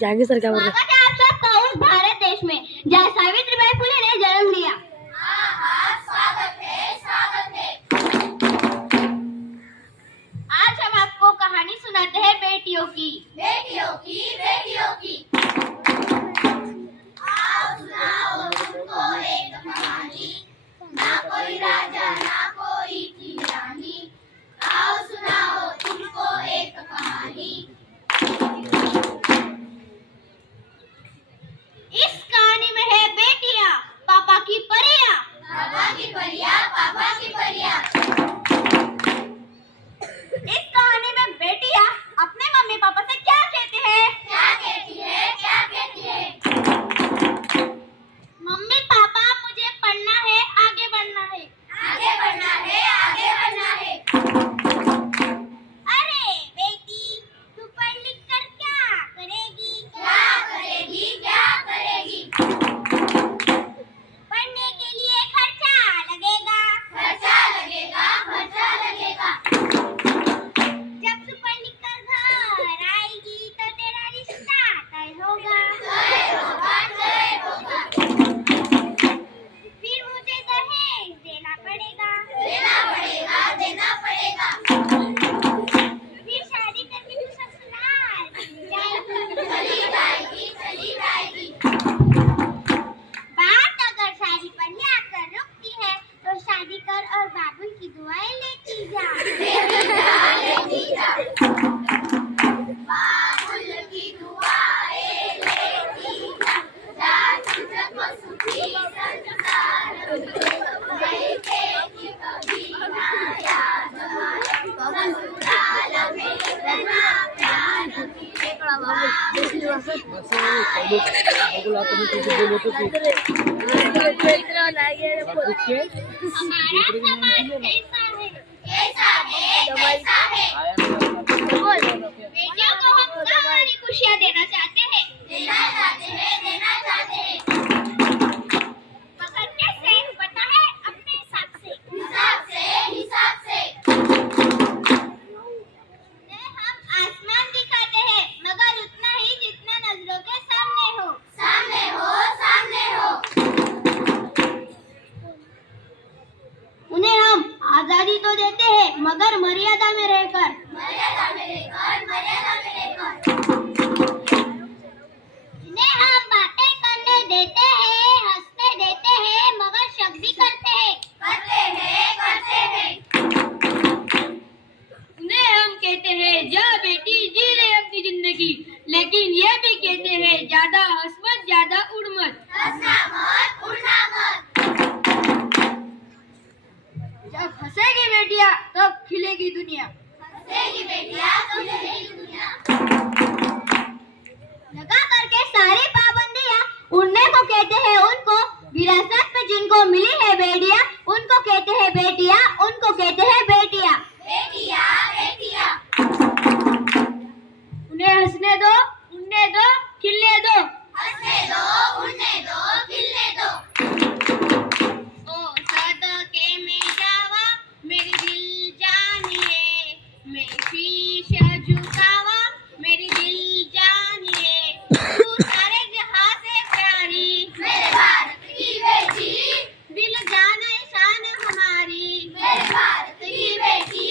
जाएंगे सर क्या बोल रहे स्वागत है आप सबका उस भारत देश में जहाँ सावित्रीबाई फुले ने जन्म लिया। स्वागत है। आज हम आपको कहानी सुनाते हैं बेटियों की। आओ सुनाओ तुमको एक कहानी, ना कोई राजा ना कोई थी रानी। आओ सुनाओ तुमको एक कहानी। इस कहानी में है बेटियां, पापा की परियां। इस कहानी में बेटियां अपने मम्मी पापा से क्या कहती है? मम्मी पापा मुझे पढ़ना है, आगे बढ़ना है। अरे बेटी तू पढ़ लिख कर क्या करेगी? पढ़ने के लिए खर्चा लगेगा। जब तू पढ़ लिख कर घर आएगी तो तेरा रिश्ता तय होगा। फिर मुझे दहेज देना पड़ेगा। फिर शादी करके तू ससुराल चली जाएगी। बात अगर शादी पर ही आकर रुकती है तो शादी कर और बाबुल की दुआएं लेती जा। बाबुल की दुआएं लेती जा, तुझको सुखी संसार देखेगी कभी ना याद आए। ससुराल में रहना प्यार मिले। बेटियों को हम सारी खुशियाँ देना चाहते हैं। मगर कैसे पता है? अपने हिसाब से। हम आसमान दिखाते हैं मगर उतना ही जितना नजरों के सामने हो। उन्हें हम आजादी तो देते हैं मगर मर्यादा में रहकर। उन्हें हम बातें करने देते हैं, हंसने देते हैं मगर शक भी करते हैं। उन्हें हम कहते हैं जा बेटी जी ले अपनी जिंदगी, लेकिन ये भी कहते हैं ज्यादा हंस मत, ज्यादा उड़ मत। जब हंसेगी बेटियां तब खिलेगी दुनिया। लगा करके सारी पाबंदियां उड़ने को कहते हैं उनको, विरासत में जिनको मिली है बेटियां उनको कहते हैं बेटियां, उनको कहते हैं बेटियां। उन्हें हंसने दो, उड़ने दो, खिलने दो। ओ सदके में जावा मेरी दिल जानिए, मैं शीश झुकावा मेरी दिल जानिए। तू सारे जहां से प्यारी मेरे भारत की बेटी, दिल जाने शान हमारी मेरे भारत की बेटी।